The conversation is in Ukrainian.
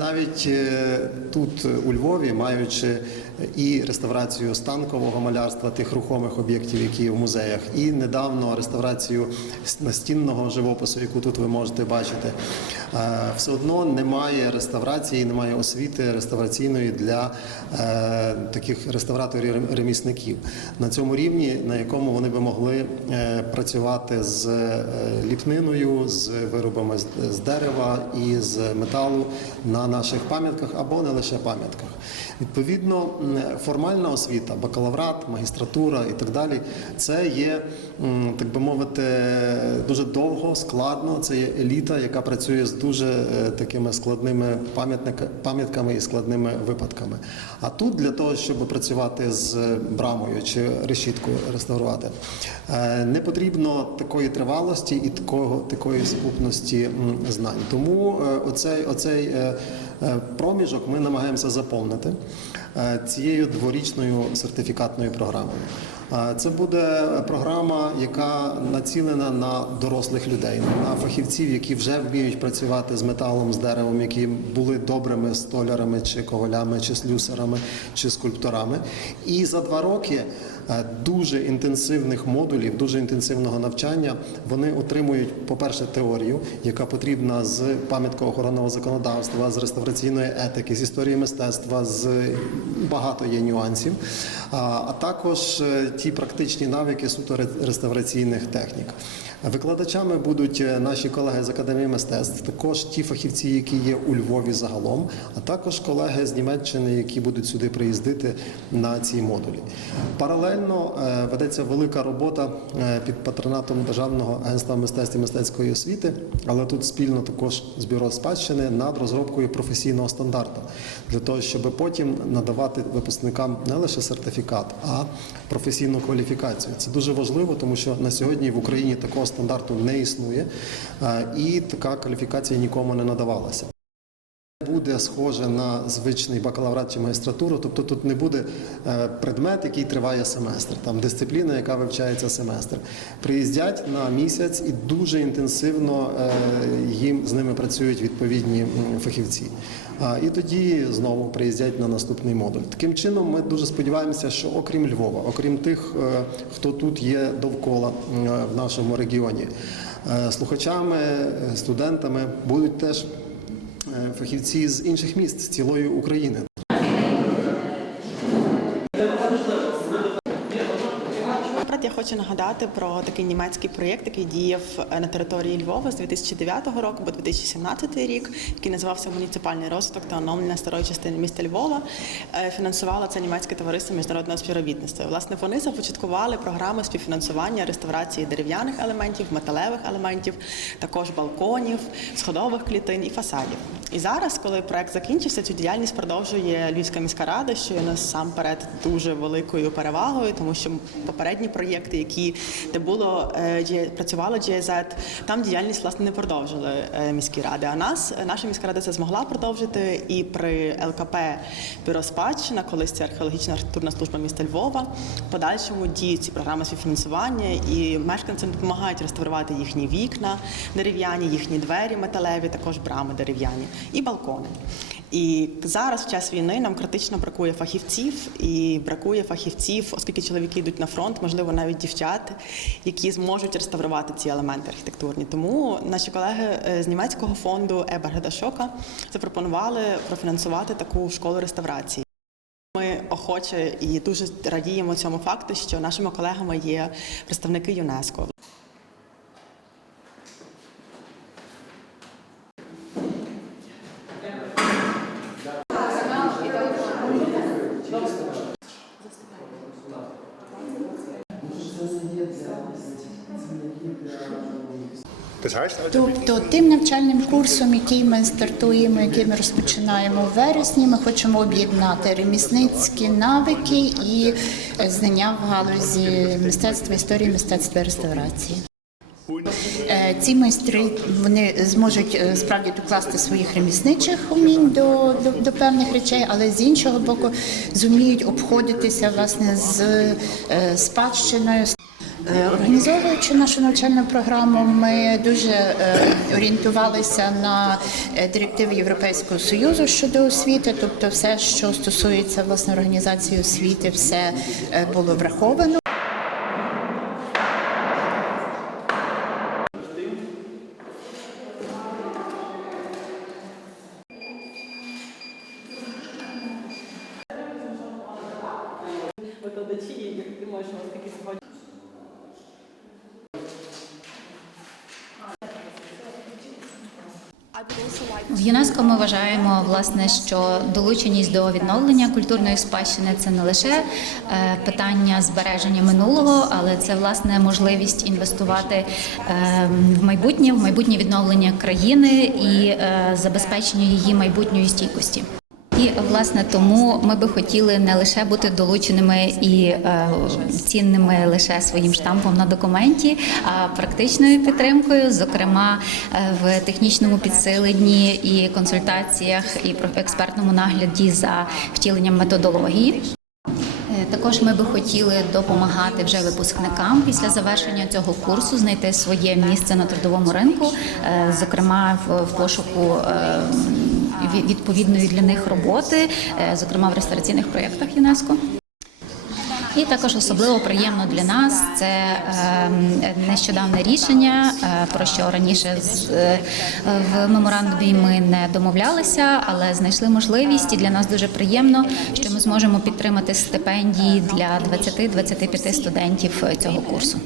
навіть е, тут е, у Львові, маючи і реставрацію станкового малярства тих рухомих об'єктів, які в музеях, і недавно реставрацію настінного живопису, яку тут ви можете бачити, е, все одно немає реставрації, немає освіти реставраційної для е, таких реставраторів-ремісників на цьому рівні, на якому вони би могли е, працювати з е, ліпниною, з виробами з дерева і з металу на наших пам'ятках або не лише пам'ятках. Відповідно, формальна освіта, бакалаврат, магістратура і так далі, це є, так би мовити, дуже довго, складно. Це є еліта, яка працює з дуже е, такими складними пам'ятками і складними випадками. А тут для того, щоб працювати з брамою чи решіткою реставрувати, е, не потрібно такої тривалості і такого такої сукупності знань. Тому е, оцей, оцей проміжок ми намагаємося заповнити. е, цією дворічною сертифікатною програмою. Е, Це буде програма, яка націлена на дорослих людей, на фахівців, які вже вміють працювати з металом, з деревом, які були добрими столярами, чи ковалями, чи слюсарами, чи скульпторами. І за два роки е, дуже інтенсивних модулів, дуже інтенсивного навчання вони отримують, по-перше, теорію, яка потрібна з пам'яткоохоронного законодавства, з реставраційної етики, з історії мистецтва, з багато є нюансів, а, також е, ті практичні навики суто реставраційних технік. Викладачами будуть е, наші колеги з академії мистецтв, також ті фахівці, які є у Львові загалом, а також колеги з Німеччини, які будуть сюди приїздити на ці модулі. Паралельно е, ведеться велика робота під патронатом Державного агентства мистецтв і мистецької освіти, але тут спільно також з бюро спадщини над розробкою професійного стандарту для того, щоб потім надавати випускникам не лише сертифікат, а професійну кваліфікацію. Це дуже важливо, тому що на сьогодні в Україні такого стандарту не існує, е, і така кваліфікація нікому не надавалася. Буде схоже на звичний бакалаврат чи магістратуру, тобто тут не буде е, предмет, який триває семестр, там дисципліна, яка вивчається семестр. Приїздять на місяць і дуже інтенсивно е, їм з ними працюють відповідні фахівці. І тоді знову приїздять на наступний модуль. Таким чином, ми дуже сподіваємося, що окрім Львова, окрім тих, е, хто тут є довкола в нашому регіоні, слухачами, студентами будуть теж фахівці з інших міст цілої України. Я хочу нагадати про такий німецький проєкт, який діяв е, на території Львова з 2009 року по 2017 рік, який називався Муніципальний розвиток та оновлення старої частини міста Львова. Е, Фінансувало це німецьке товариство міжнародного співробітництва. Власне, вони започаткували програми співфінансування реставрації дерев'яних елементів, металевих елементів, також балконів, сходових клітин і фасадів. І зараз, коли проект закінчився, цю діяльність продовжує Львівська міська рада, що є насамперед дуже великою перевагою, тому що попередні проєкти, які де було е, працювало GIZ, там діяльність власне не продовжили е, міські ради. А нас е, наша міська рада це змогла продовжити і при ЛКП Бюро спадщина, колись це археологічна архітектурна служба міста Львова. Подальшому діють ці програми співфінансування, і мешканцям допомагають реставрувати їхні вікна дерев'яні, їхні двері металеві, також брами дерев'яні і балкони. І зараз, в час війни, нам критично бракує фахівців і бракує фахівців, оскільки чоловіки йдуть на фронт, можливо, навіть дівчат, які зможуть реставрувати ці елементи архітектурні. Тому наші колеги е, з німецького фонду Ебергеда Шока запропонували профінансувати таку школу реставрації. Ми охоче і дуже радіємо цьому факту, що нашими колегами є представники ЮНЕСКО. Тобто тим навчальним курсом, який ми стартуємо, який ми розпочинаємо в вересні, ми хочемо об'єднати ремісницькі навики і знання в галузі мистецтва, історії мистецтва реставрації. Е, Ці майстри вони зможуть е, справді докласти своїх ремісничих умінь до, до, до певних речей, але з іншого боку зуміють обходитися власне з е, спадщиною. Е, Організовуючи нашу навчальну програму, ми дуже е, орієнтувалися на е, директиви Європейського союзу щодо освіти, тобто все, що стосується власне організації освіти, все було враховано. Викладачі, як ти можеш такі сьогодні? В ЮНЕСКО ми вважаємо власне, що долученість до відновлення культурної спадщини це не лише е, питання збереження минулого, але це власне можливість інвестувати е, в майбутнє, в майбутнє відновлення країни і е, забезпечення її майбутньої стійкості. І власне тому ми би хотіли не лише бути долученими і е, цінними лише своїм штампом на документі, а практичною підтримкою, зокрема е, в технічному підсиленні і консультаціях і про- експертному нагляді за втіленням методології. Е, Також ми би хотіли допомагати вже випускникам після завершення цього курсу знайти своє місце на трудовому ринку, е, зокрема в, пошуку відповідної для них роботи, е, зокрема в реставраційних проєктах ЮНЕСКО. І також особливо приємно для нас це е, нещодавне рішення, е, про що раніше е, в меморандумі ми не домовлялися, але знайшли можливість. І для нас дуже приємно, що ми зможемо підтримати стипендії для 20-25 студентів цього курсу.